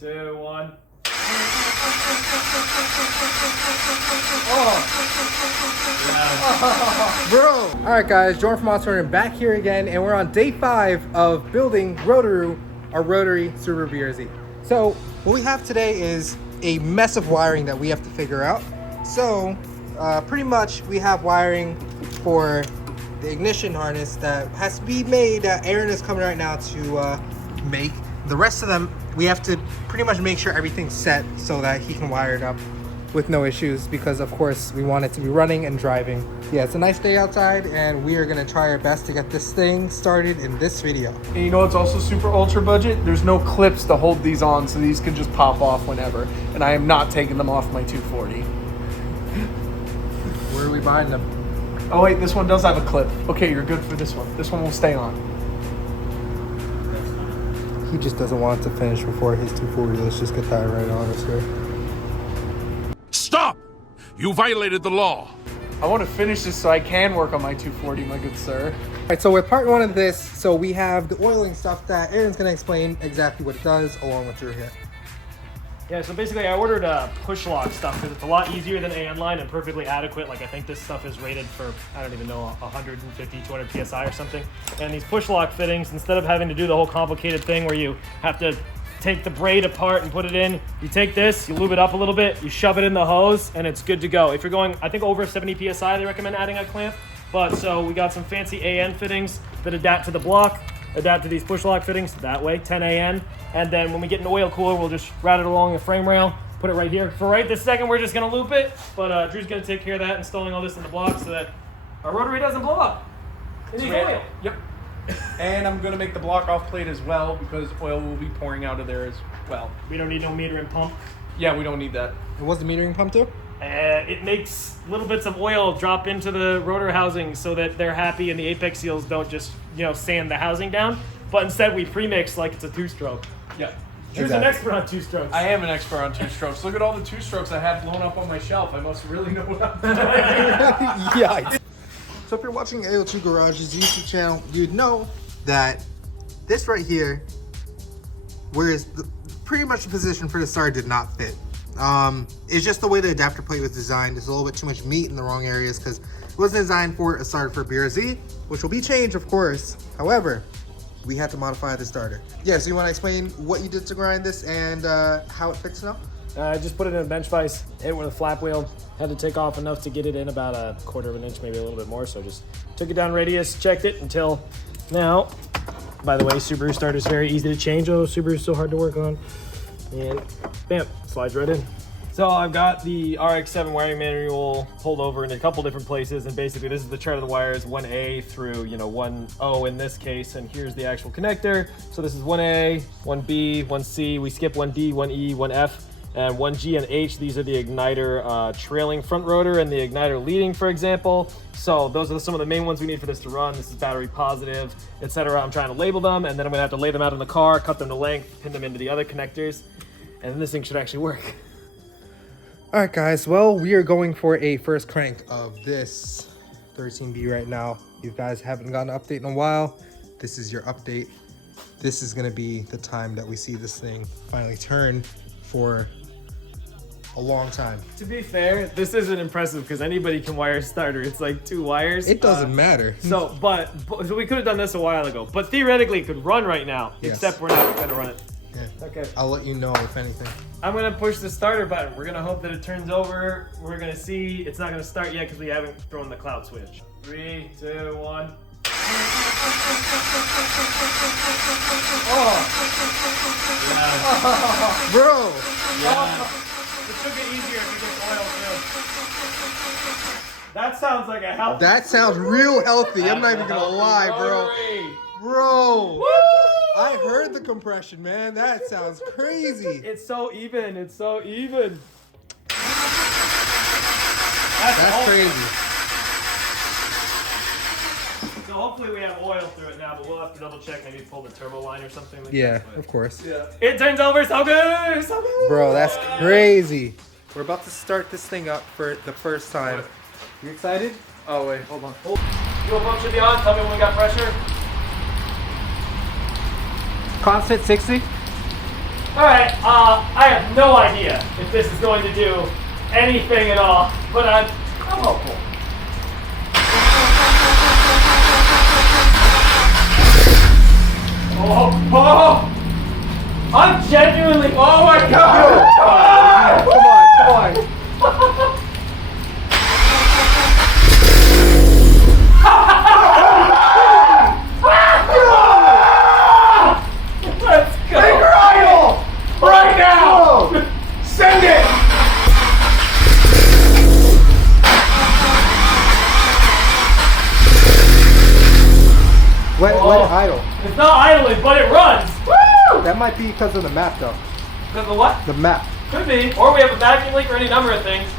2, 1. Oh. Bro! Alright guys, Jordan from Monster and back here again, and we're on day 5 of building ROTARU, our rotary SUBARU BRZ. So, what we have today is a mess of wiring that we have to figure out. So, pretty much we have wiring for the ignition harness that has to be made, that Aaron is coming right now to make. The rest of them, we have to pretty much make sure everything's set so that he can wire it up with no issues, because of course we want it to be running and driving. Yeah, it's a nice day outside and we are gonna try our best to get this thing started in this video. And you know what's also super ultra budget? There's no clips to hold these on, so these can just pop off whenever. And I am not taking them off my 240. Where are we buying them? Oh wait, this one does have a clip. Okay, you're good for this one. This one will stay on. He just doesn't want to finish before his 240. Let's just get that right on us here. Stop! You violated the law. I want to finish this so I can work on my 240, my good sir. All right, so with part 1 of this, so we have the oiling stuff that Aaron's gonna explain exactly what it does along with Drew here. Yeah, so basically I ordered push lock stuff because it's a lot easier than AN line and perfectly adequate. Like I think this stuff is rated for, I don't even know, 150, 200 PSI or something. And these push lock fittings, instead of having to do the whole complicated thing where you have to take the braid apart and put it in, you take this, you lube it up a little bit, you shove it in the hose, and it's good to go. If you're going, I think over 70 PSI, they recommend adding a clamp. But so we got some fancy AN fittings that adapt to the block, adapt to these push lock fittings that way, 10 AN. And then when we get an oil cooler, we'll just route it along the frame rail, put it right here. For right this second, we're just gonna loop it, but Drew's gonna take care of that, installing all this in the block so that our rotary doesn't blow up. It needs oil. Yep. And I'm gonna make the block off plate as well because oil will be pouring out of there as well. We don't need no meter and pump. Yeah, we don't need that. And what's the metering pump do? It makes little bits of oil drop into the rotor housing so that they're happy and the apex seals don't just, sand the housing down. But instead we pre-mix like it's a 2-stroke. Yeah. Drew's an expert on 2-strokes. I am an expert on 2-strokes. Look at all the 2-strokes I have blown up on my shelf. I must really know what I'm doing. Yeah. So if you're watching AO2 Garage's YouTube channel, you'd know that this right here, whereas pretty much the position for the starter did not fit. It's just the way the adapter plate was designed. There's a little bit too much meat in the wrong areas because it wasn't designed for a starter for BRZ, which will be changed, of course. However, we had to modify the starter. Yeah, so you want to explain what you did to grind this and how it fits now? I just put it in a bench vise, hit it with a flap wheel, had to take off enough to get it in about a 1/4 of an inch, maybe a little bit more. So just took it down radius, checked it until now. By the way, Subaru starter is very easy to change. Oh, Subaru's so hard to work on. And bam, slides right in. So I've got the RX-7 wiring manual pulled over in a couple different places, and basically this is the chart of the wires, 1A through 1O in this case, and here's the actual connector. So this is 1A, 1B, 1C, we skip 1D, 1E, 1F, and 1G and H. These are the igniter trailing front rotor and the igniter leading, for example. So those are some of the main ones we need for this to run. This is battery positive, etc. I'm trying to label them, and then I'm gonna have to lay them out in the car, cut them to length, pin them into the other connectors, and then this thing should actually work. All right, guys. Well, we are going for a first crank of this 13B right now. You guys haven't gotten an update in a while. This is your update. This is going to be the time that we see this thing finally turn for a long time. To be fair, this isn't impressive because anybody can wire a starter. It's like 2 wires. It doesn't matter. So we could have done this a while ago, but theoretically it could run right now, Yes. except we're not going to run it. Yeah. Okay. I'll let you know if anything. I'm gonna push the starter button. We're gonna hope that it turns over. We're gonna see. It's not gonna start yet because we haven't thrown the cloud switch. 3, 2, 1. Oh! Yeah. Bro! Yeah. It should get easier if you get oil too. That sounds like a healthy. That sounds real healthy. I'm not even gonna lie, bro. Bro! Woo! I heard the compression, man. That sounds crazy. It's so even. It's so even. That's crazy. So hopefully we have oil through it now, but we'll have to double check. Maybe pull the turbo line or something like Yeah, that. of course. Yeah. It turns over so good. So good. Bro, that's crazy. We're about to start this thing up for the first time. What? You excited? Oh, wait, hold on. Fuel pump should be on. Tell me when we got pressure. Constant 60. Alright, I have no idea if this is going to do anything at all, but I'm hopeful. Oh! I'm genuinely. Oh my god! Come on. Let's go! Make her idle! Right now! Send it! Let it idle. It's not idling, but it runs! Woo! That might be because of the map, though. Because of what? The map. Could be. Or we have a vacuum leak or any number of things.